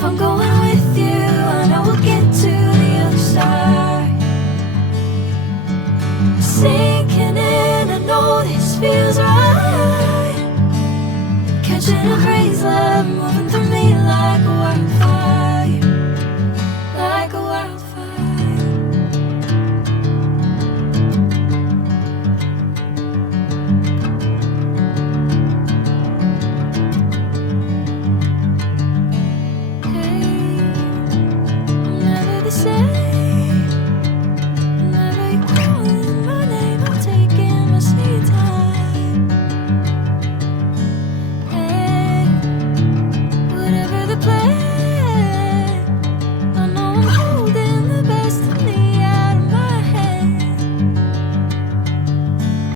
If I'm going with you, I know we'll get to the other side. Sinking in, I know this feels right. Catching a crazy love moving through me like a wildfire, like a wildfire. Hey, I'm never the same.